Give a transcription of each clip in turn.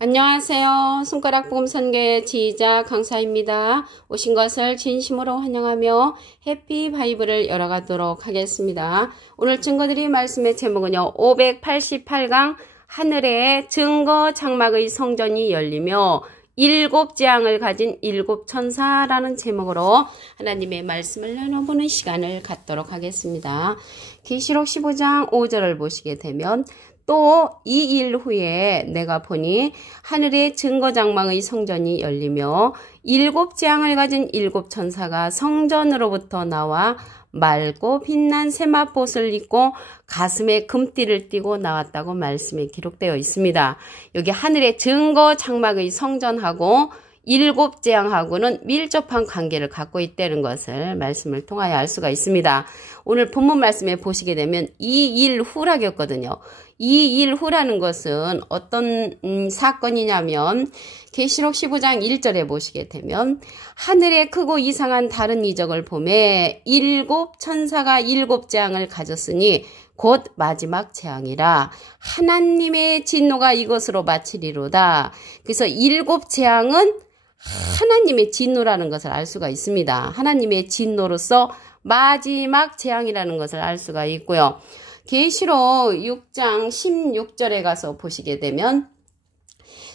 안녕하세요. 손가락 복음선교의 지휘자 강사입니다. 오신 것을 진심으로 환영하며 해피 바이블을 열어가도록 하겠습니다. 오늘 증거드릴 말씀의 제목은요. 588강 하늘에 증거 장막의 성전이 열리며 일곱 재앙을 가진 일곱 천사라는 제목으로 하나님의 말씀을 나눠보는 시간을 갖도록 하겠습니다. 계시록 15장 5절을 보시게 되면 또 이 일 후에 내가 보니 하늘의 증거장막의 성전이 열리며 일곱 재앙을 가진 일곱 천사가 성전으로부터 나와 맑고 빛난 세마포옷을 입고 가슴에 금띠를 띠고 나왔다고 말씀에 기록되어 있습니다. 여기 하늘의 증거장막의 성전하고 일곱 재앙하고는 밀접한 관계를 갖고 있다는 것을 말씀을 통하여 알 수가 있습니다. 오늘 본문 말씀에 보시게 되면 이 일 후라겼거든요. 이 일 후라는 것은 어떤 사건이냐면 계시록 15장 1절에 보시게 되면 하늘에 크고 이상한 다른 이적을 보매 일곱 천사가 일곱 재앙을 가졌으니 곧 마지막 재앙이라 하나님의 진노가 이것으로 마치리로다. 그래서 일곱 재앙은 하나님의 진노라는 것을 알 수가 있습니다. 하나님의 진노로서 마지막 재앙이라는 것을 알 수가 있고요. 계시록 6장 16절에 가서 보시게 되면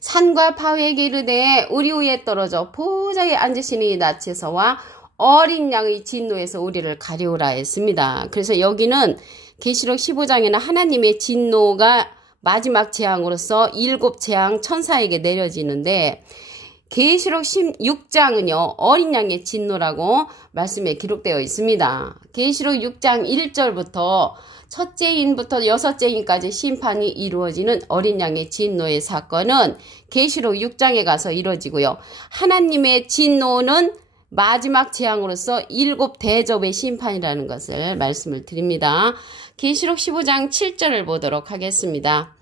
산과 바위에게 이르되 우리 위에 떨어져 보좌에 앉으시니 낯에서와 어린 양의 진노에서 우리를 가리우라 했습니다. 그래서 여기는 계시록 15장에는 하나님의 진노가 마지막 재앙으로서 일곱 재앙 천사에게 내려지는데 계시록 16장은요. 어린 양의 진노라고 말씀에 기록되어 있습니다. 계시록 6장 1절부터 첫째 인부터 여섯째 인까지 심판이 이루어지는 어린 양의 진노의 사건은 계시록 6장에 가서 이루어지고요. 하나님의 진노는 마지막 재앙으로서 일곱 대접의 심판이라는 것을 말씀을 드립니다. 계시록 15장 7절을 보도록 하겠습니다.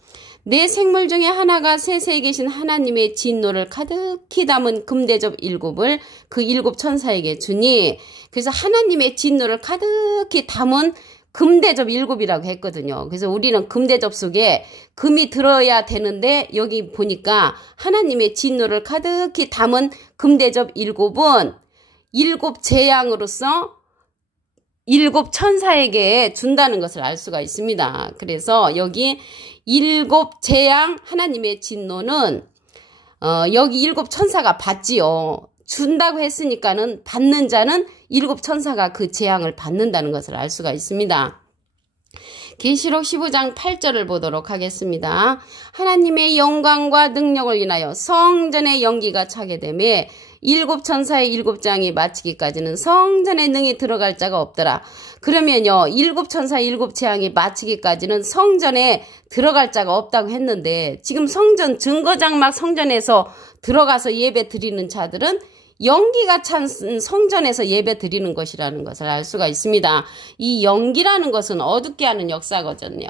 내 생물 중에 하나가 세세에 계신 하나님의 진노를 가득히 담은 금대접 일곱을 그 일곱 천사에게 주니 그래서 하나님의 진노를 가득히 담은 금대접 일곱이라고 했거든요. 그래서 우리는 금대접 속에 금이 들어야 되는데 여기 보니까 하나님의 진노를 가득히 담은 금대접 일곱은 일곱 재앙으로서 일곱 천사에게 준다는 것을 알 수가 있습니다. 그래서 여기 일곱 재앙 하나님의 진노는 여기 일곱 천사가 받지요. 준다고 했으니까는 받는 자는 일곱 천사가 그 재앙을 받는다는 것을 알 수가 있습니다. 계시록 15장 8절을 보도록 하겠습니다. 하나님의 영광과 능력을 인하여 성전의 연기가 차게 되매 일곱 천사의 일곱 재앙이 마치기까지는 성전에 능히 들어갈 자가 없더라. 그러면요, 일곱 천사의 일곱 재앙이 마치기까지는 성전에 들어갈 자가 없다고 했는데 지금 성전 증거장막 성전에서 들어가서 예배 드리는 자들은 연기가 찬 성전에서 예배 드리는 것이라는 것을 알 수가 있습니다. 이 연기라는 것은 어둡게 하는 역사거든요.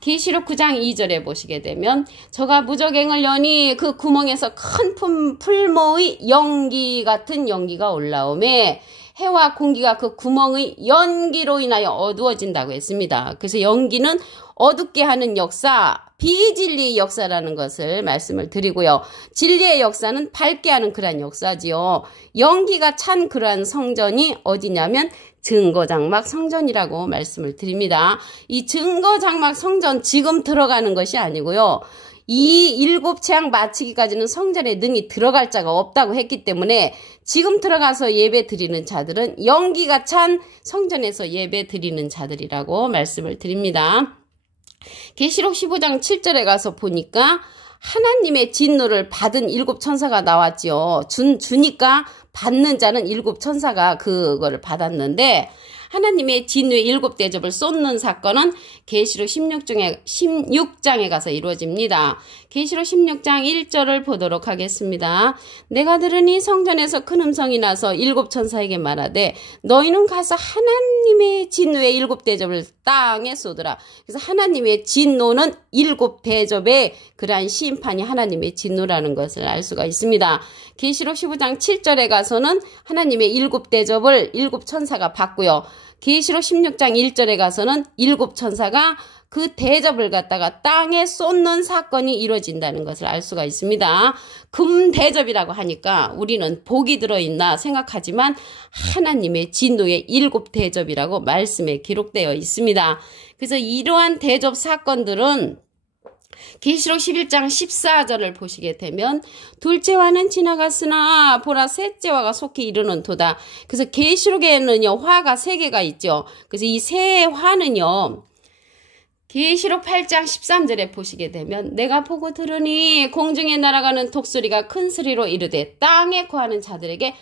계시록 9장 2절에 보시게 되면 저가 무저갱을 여니 그 구멍에서 큰 풀모의 연기 같은 연기가 올라오매 해와 공기가 그 구멍의 연기로 인하여 어두워진다고 했습니다. 그래서 연기는 어둡게 하는 역사, 비진리의 역사라는 것을 말씀을 드리고요. 진리의 역사는 밝게 하는 그러한 역사지요. 연기가 찬 그러한 성전이 어디냐면 증거장막 성전이라고 말씀을 드립니다. 이 증거장막 성전 지금 들어가는 것이 아니고요. 이 일곱 재앙 마치기까지는 성전에 능히 들어갈 자가 없다고 했기 때문에 지금 들어가서 예배 드리는 자들은 연기가 찬 성전에서 예배 드리는 자들이라고 말씀을 드립니다. 계시록 15장 7절에 가서 보니까 하나님의 진노를 받은 일곱 천사가 나왔지요. 주니까 받는 자는 일곱 천사가 그거를 받았는데 하나님의 진노의 일곱 대접을 쏟는 사건은 계시록 16장에 가서 이루어집니다. 계시록 16장 1절을 보도록 하겠습니다. 내가 들으니 성전에서 큰 음성이 나서 일곱 천사에게 말하되 너희는 가서 하나님의 진노의 일곱 대접을 땅에 쏟으라. 그래서 하나님의 진노는 일곱 대접의 그러한 심판이 하나님의 진노라는 것을 알 수가 있습니다. 계시록 15장 7절에 가서는 하나님의 일곱 대접을 일곱 천사가 받고요. 계시록 16장 1절에 가서는 일곱 천사가 그 대접을 갖다가 땅에 쏟는 사건이 이루어진다는 것을 알 수가 있습니다. 금대접이라고 하니까 우리는 복이 들어있나 생각하지만 하나님의 진노의 7대접이라고 말씀에 기록되어 있습니다. 그래서 이러한 대접 사건들은 계시록 11장 14절을 보시게 되면 둘째화는 지나갔으나 보라 셋째화가 속히 이르는도다. 그래서 계시록에는요 화가 3개가 있죠. 그래서 이 세 화는요 계시록 8장 13절에 보시게 되면 내가 보고 들으니 공중에 날아가는 독수리가 큰 소리로 이르되 땅에 거하는 자들에게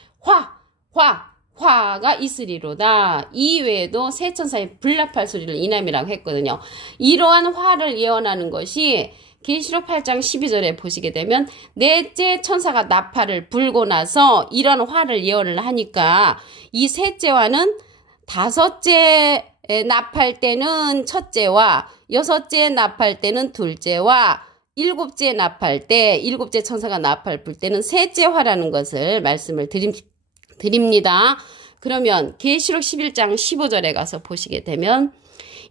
화가 있으리로다. 이외에도 세 천사의 불납할 소리를 이남이라고 했거든요. 이러한 화를 예언하는 것이 계시록 8장 12절에 보시게 되면 넷째 천사가 나팔을 불고 나서 이런 화를 예언을 하니까 이 셋째 화는 다섯째 납할 때는 첫째와 여섯째 납할 때는 둘째와 일곱째 납할 때 일곱째 천사가 나팔 불 때는 셋째 화라는 것을 말씀을 드립니다. 그러면 계시록 11장 15절에 가서 보시게 되면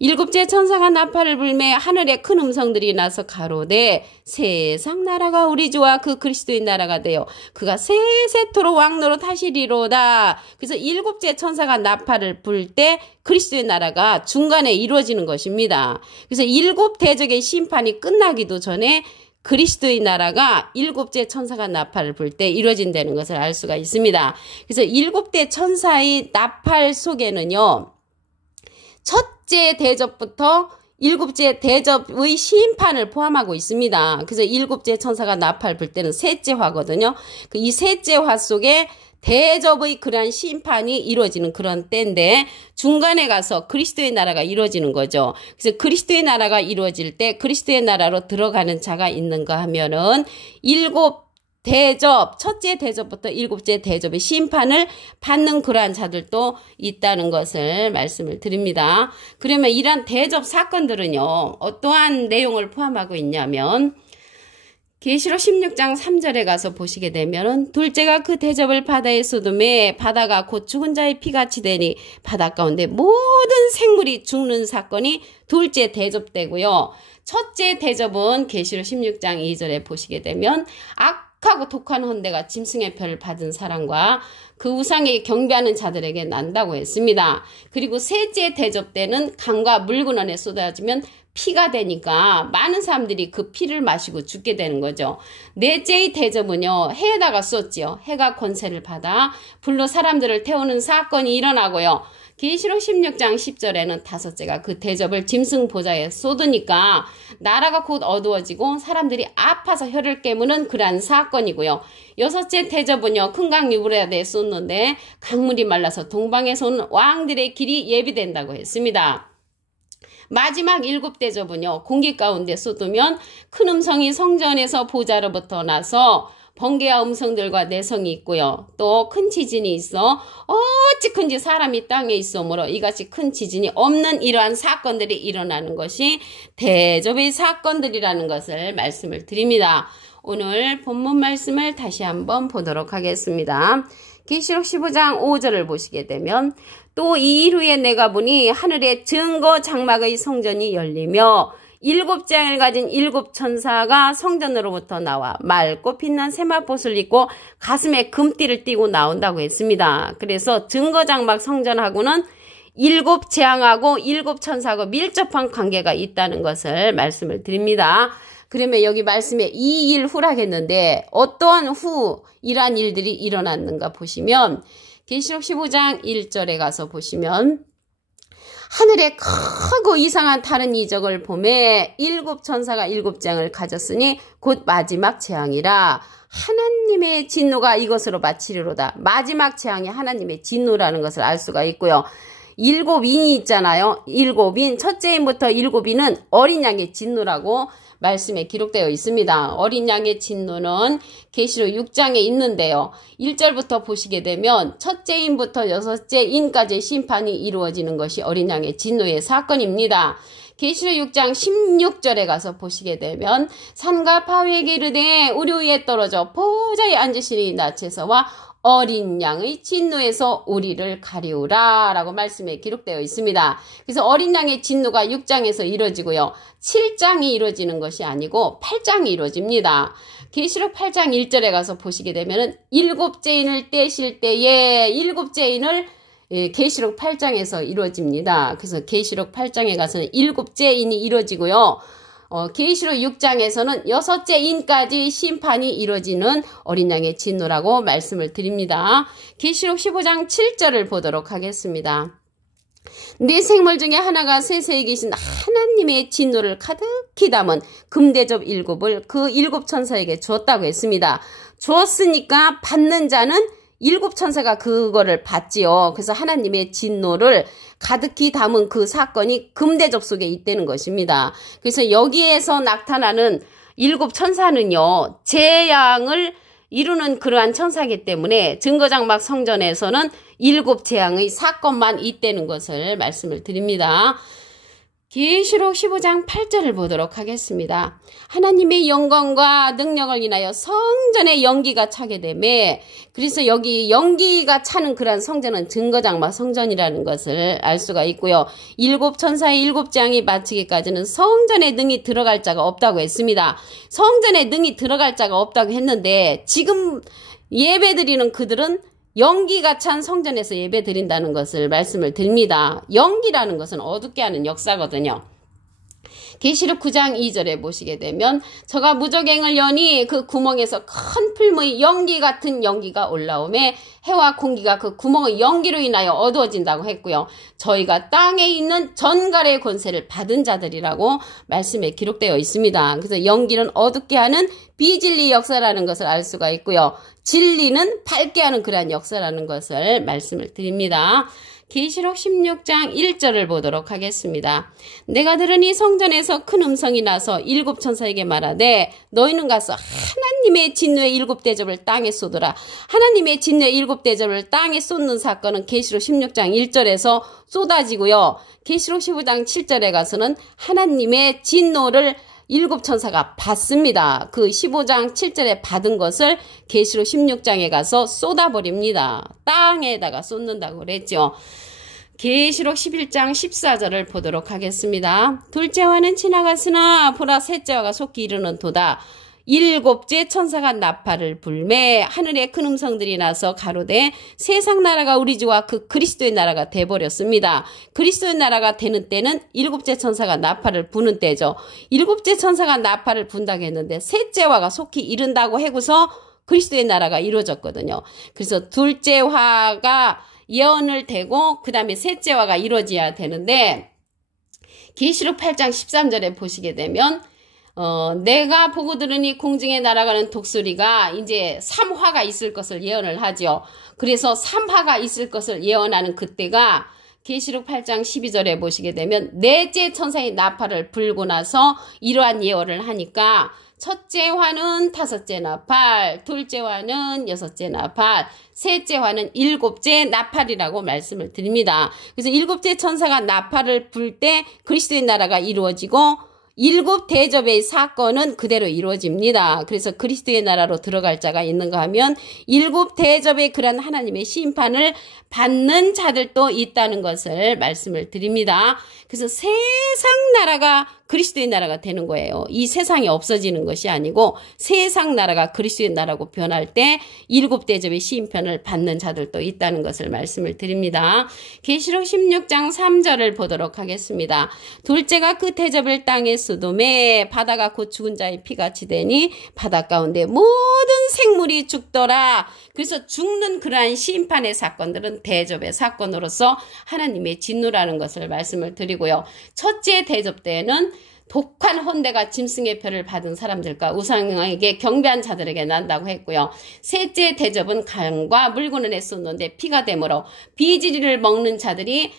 일곱째 천사가 나팔을 불매 하늘에 큰 음성들이 나서 가로되 세상 나라가 우리 주와 그 그리스도의 나라가 되어 그가 세세토록 왕노릇 하시리로다. 그래서 일곱째 천사가 나팔을 불 때 그리스도의 나라가 중간에 이루어지는 것입니다. 그래서 일곱 대적의 심판이 끝나기도 전에 그리스도의 나라가 일곱째 천사가 나팔을 불 때 이루어진다는 것을 알 수가 있습니다. 그래서 일곱째 천사의 나팔 속에는요. 첫째 대접부터 일곱째 대접의 심판을 포함하고 있습니다. 그래서 일곱째 천사가 나팔 불 때는 셋째 화거든요. 이 셋째 화 속에 대접의 그러한 심판이 이루어지는 그런 때인데 중간에 가서 그리스도의 나라가 이루어지는 거죠. 그래서 그리스도의 나라가 이루어질 때 그리스도의 나라로 들어가는 자가 있는가 하면은 일곱 대접, 첫째 대접부터 일곱째 대접의 심판을 받는 그러한 자들도 있다는 것을 말씀을 드립니다. 그러면 이러한 대접 사건들은요, 어떠한 내용을 포함하고 있냐면 계시록 16장 3절에 가서 보시게 되면은 둘째가 그 대접을 바다에 쏟음에 바다가 곧 죽은 자의 피같이 되니 바다 가운데 모든 생물이 죽는 사건이 둘째 대접되고요. 첫째 대접은 계시록 16장 2절에 보시게 되면 악하고 독한 헌대가 짐승의 표를 받은 사람과 그 우상에 경배하는 자들에게 난다고 했습니다. 그리고 셋째 대접 때는 강과 물근원에 쏟아지면 피가 되니까 많은 사람들이 그 피를 마시고 죽게 되는 거죠. 넷째의 대접은요. 해에다가 쏟지요. 해가 권세를 받아 불로 사람들을 태우는 사건이 일어나고요. 계시록 16장 10절에는 다섯째가 그 대접을 짐승 보좌에 쏟으니까 나라가 곧 어두워지고 사람들이 아파서 혀를 깨무는 그러한 사건이고요. 여섯째 대접은요. 큰 강 유브라데에 쏟는데 강물이 말라서 동방에서 온 왕들의 길이 예비된다고 했습니다. 마지막 일곱 대접은요. 공기 가운데 쏟으면 큰 음성이 성전에서 보좌로부터 나서 번개와 음성들과 내성이 있고요. 또 큰 지진이 있어 어찌 큰지 사람이 땅에 있으므로 이같이 큰 지진이 없는 이러한 사건들이 일어나는 것이 대접의 사건들이라는 것을 말씀을 드립니다. 오늘 본문 말씀을 다시 한번 보도록 하겠습니다. 계시록 15장 5절을 보시게 되면 또 이 일 후에 내가 보니 하늘의 증거 장막의 성전이 열리며 일곱 장을 가진 일곱 천사가 성전으로부터 나와 맑고 빛난 세마포를 입고 가슴에 금띠를 띠고 나온다고 했습니다. 그래서 증거 장막 성전하고는 일곱 재앙하고 일곱 천사하고 밀접한 관계가 있다는 것을 말씀을 드립니다. 그러면 여기 말씀에 이 일 후라겠는데 어떠한 후 이러한 일들이 일어났는가 보시면 계시록 15장 1절에 가서 보시면 하늘에 크고 이상한 다른 이적을 보매 일곱 천사가 일곱 장을 가졌으니 곧 마지막 재앙이라 하나님의 진노가 이것으로 마치리로다. 마지막 재앙이 하나님의 진노라는 것을 알 수가 있고요. 일곱 인이 있잖아요. 일곱 인, 첫째 인부터 일곱 인은 어린 양의 진노라고 말씀에 기록되어 있습니다. 어린 양의 진노는 계시록 6장에 있는데요. 1절부터 보시게 되면 첫째 인부터 여섯째 인까지의 심판이 이루어지는 것이 어린 양의 진노의 사건입니다. 계시록 6장 16절에 가서 보시게 되면 산과 바위에게 이르되 우리 위에 떨어져 보좌에 앉으시니 나체서와 어린 양의 진노에서 우리를 가리우라 라고 말씀에 기록되어 있습니다. 그래서 어린 양의 진노가 6장에서 이루어지고요. 7장이 이루어지는 것이 아니고 8장이 이루어집니다. 계시록 8장 1절에 가서 보시게 되면은 일곱째 인을 떼실 때에 일곱째 인을 계시록 8장에서 이루어집니다. 그래서 계시록 8장에 가서는 일곱째 인이 이루어지고요. 계시록 6장에서는 여섯째 인까지 심판이 이루어지는 어린 양의 진노라고 말씀을 드립니다. 계시록 15장 7절을 보도록 하겠습니다. 네 생물 중에 하나가 세세에 계신 하나님의 진노를 가득히 담은 금대접 7을 그 7천사에게 주었다고 했습니다. 주었으니까 받는 자는 7천사가 그거를 받지요. 그래서 하나님의 진노를 가득히 담은 그 사건이 금대접 속에 있다는 것입니다. 그래서 여기에서 나타나는 7천사는요. 재앙을 이루는 그러한 천사이기 때문에 증거장막 성전에서는 7재앙의 사건만 있다는 것을 말씀을 드립니다. 계시록 15장 8절을 보도록 하겠습니다. 하나님의 영광과 능력을 인하여 성전에 연기가 차게 되매 그래서 여기 연기가 차는 그러한 성전은 증거장막 성전이라는 것을 알 수가 있고요. 7천사의 7재앙이 마치기까지는 성전에 능히 들어갈 자가 없다고 했습니다. 성전에 능히 들어갈 자가 없다고 했는데 지금 예배드리는 그들은 연기가 찬 성전에서 예배 드린다는 것을 말씀을 드립니다. 연기라는 것은 어둡게 하는 역사거든요. 계시록 9장 2절에 보시게 되면 저가 무저갱을 여니 그 구멍에서 큰 풀무의 연기 같은 연기가 올라오매 해와 공기가 그 구멍의 연기로 인하여 어두워진다고 했고요. 저희가 땅에 있는 전갈의 권세를 받은 자들이라고 말씀에 기록되어 있습니다. 그래서 연기는 어둡게 하는 비진리 역사라는 것을 알 수가 있고요. 진리는 밝게 하는 그러한 역사라는 것을 말씀을 드립니다. 계시록 16장 1절을 보도록 하겠습니다. 내가 들으니 성전에서 큰 음성이 나서 7천사에게 말하되 너희는 가서 하나님의 진노의 7대접을 땅에 쏟으라. 하나님의 진노의 7대접을 땅에 쏟는 사건은 계시록 16장 1절에서 쏟아지고요. 계시록 15장 7절에 가서는 하나님의 진노를 7천사가 받습니다. 그 15장 7절에 받은 것을 계시록 16장에 가서 쏟아버립니다. 땅에다가 쏟는다고 그랬죠. 계시록 11장 14절을 보도록 하겠습니다. 둘째와는 지나갔으나 보라 셋째와가 속히 이르는 도다. 7째 천사가 나팔을 불매 하늘에 큰 음성들이 나서 가로되 세상 나라가 우리 주와 그 그리스도의 나라가 돼버렸습니다. 그리스도의 나라가 되는 때는 7째 천사가 나팔을 부는 때죠. 7째 천사가 나팔을 분다고 했는데 셋째화가 속히 이른다고 해고서 그리스도의 나라가 이루어졌거든요. 그래서 둘째 화가 예언을 대고 그 다음에 셋째 화가 이루어져야 되는데 계시록 8장 13절에 보시게 되면 내가 보고 들으니 공중에 날아가는 독수리가 이제 3화가 있을 것을 예언을 하죠. 그래서 3화가 있을 것을 예언하는 그때가 계시록 8장 12절에 보시게 되면 넷째 천사의 나팔을 불고 나서 이러한 예언을 하니까 첫째 화는 5째 나팔, 둘째 화는 6째 나팔, 셋째 화는 7째 나팔이라고 말씀을 드립니다. 그래서 7째 천사가 나팔을 불 때 그리스도의 나라가 이루어지고 7 대접의 사건은 그대로 이루어집니다. 그래서 그리스도의 나라로 들어갈 자가 있는가 하면 7 대접의 그런 하나님의 심판을 받는 자들도 있다는 것을 말씀을 드립니다. 그래서 세상 나라가 그리스도의 나라가 되는 거예요. 이 세상이 없어지는 것이 아니고 세상 나라가 그리스도의 나라고 변할 때 7 대접의 심판을 받는 자들도 있다는 것을 말씀을 드립니다. 계시록 16장 3절을 보도록 하겠습니다. 둘째가 그 대접을 땅에 쏟음에 바다가 곧 죽은 자의 피같이 되니 바다 가운데 모든 생물이 죽더라. 그래서 죽는 그러한 심판의 사건들은 대접의 사건으로서 하나님의 진노라는 것을 말씀을 드리고요. 첫째 대접 때에는 독한 헌대가 짐승의 표를 받은 사람들과 우상에게 경배한 자들에게 난다고 했고요. 셋째 대접은 강과 물구는에 쏟는데 피가 되므로 비지리를 먹는 자들이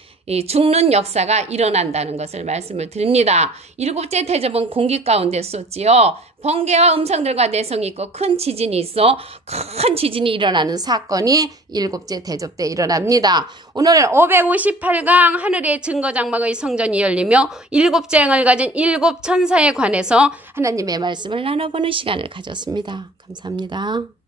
죽는 역사가 일어난다는 것을 말씀을 드립니다. 7째 대접은 공기 가운데 쏟지요. 번개와 음성들과 내성이 있고 큰 지진이 있어 큰 지진이 일어나는 사건이 7째 대접 때 일어납니다. 오늘 558강 하늘의 증거장막의 성전이 열리며 7재앙을 가진 7천사에 관해서 하나님의 말씀을 나눠보는 시간을 가졌습니다. 감사합니다.